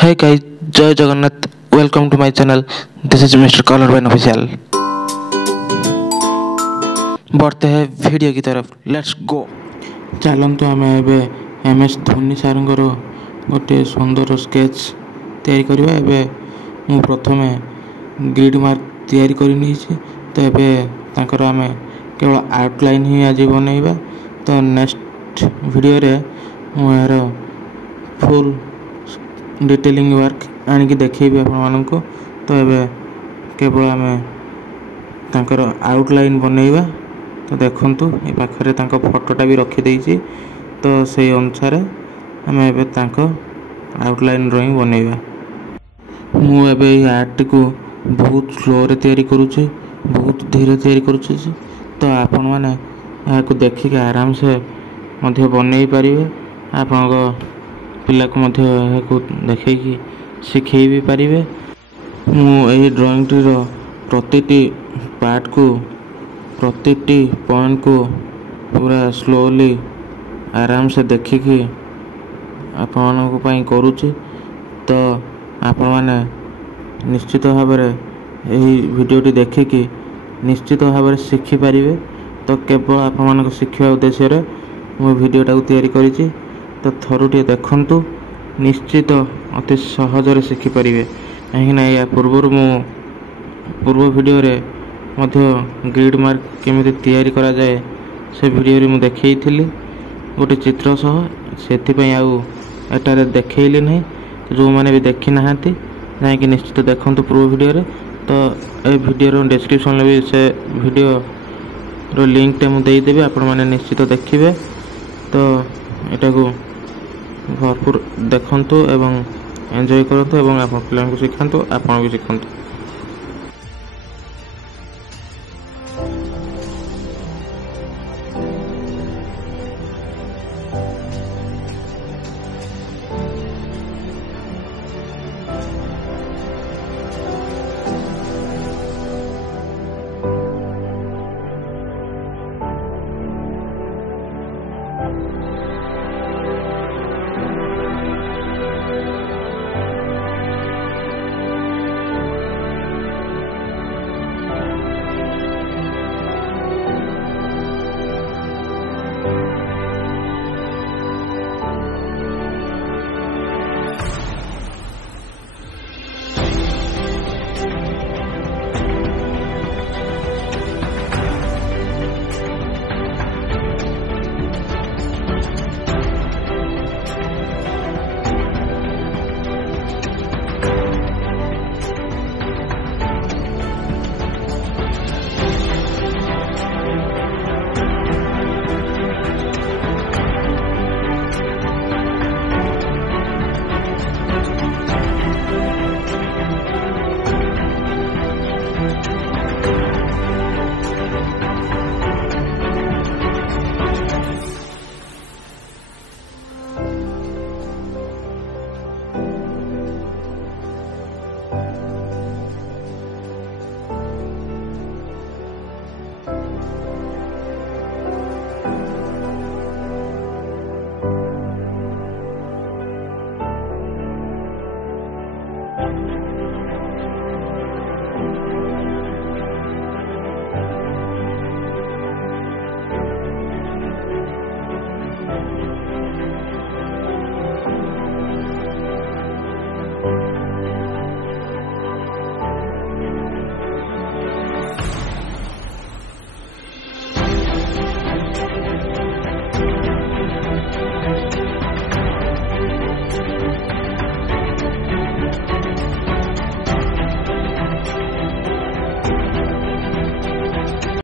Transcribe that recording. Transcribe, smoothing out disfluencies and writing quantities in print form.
Hey guys, Jai Jagannath. Welcome to my channel. This is Mr. Colorman Official. बढ़ते हैं video की तरफ. Let's go. चलतु आम एमएस धोनी सार गोटे सुंदर स्केच तैयारी करवा. एवं प्रथम ग्रिड मार्क तैयारी करनी तो एवं आम केवल आउटलाइन ही आज बनइबा. तो नेक्स्ट वीडियो रे यार फुल डिटेलिंग वर्क आनिकी देखी आपण को. तो ये केवल आम तांकर आउटलाइन बनइबा. तो देखंतु ए पाखरे तांको फोटोटा भी रखी देइछि. तो से अनुसार आम एबे तांको आउटलाइन ड्राइंग बनइबा. मु एबे आर्ट को बहुत स्लो रे तैयारी करूछि, बहुत धीरे तैयारी करूछि. तो आपण माने को देखिक आराम से मध्य बनई पारिबे. आपण पिला को मध्य को देखि शिखै भी पारिबे. मु एही ड्राइंग टी रो प्रतिटी पार्ट को प्रतिटी पॉइंट को पूरा स्लोली आराम से देखिकी आपण को पई करूछि. तो आपण माने निश्चित भाव में यही वीडियोटी देखिकी निश्चित भाव में शिखि पारिबे. तो केवल आपण मान को शिखिबा उद्देश्य रे मु वीडियोटा को तैयारी करिछि. तो थरुटिए देखंतु निश्चित अति सहज रे शिखि पारिबे. कहीं या पूर्व वीडियो रे मध्य ग्रिड मार्क केमिति तैयारी करा जाए से वीडियो रे मु देखैथिली गोटे चित्र सह. सेथिपई आउ एटारे देखैली नहीं. जो माने भी देखि नाहांती जाके निश्चित देखंतु पूर्व वीडियो रे. तो ए वीडियो रो डिस्क्रिप्शन ले भी से वीडियो रो लिंक टे मु देई देबे. आपण माने निश्चित देखिबे. तो एटा को भरपूर देखंतु एवं एंजॉय करंतु एवं आपण पिलांको शिखांतु, आपण भी शिखंतु.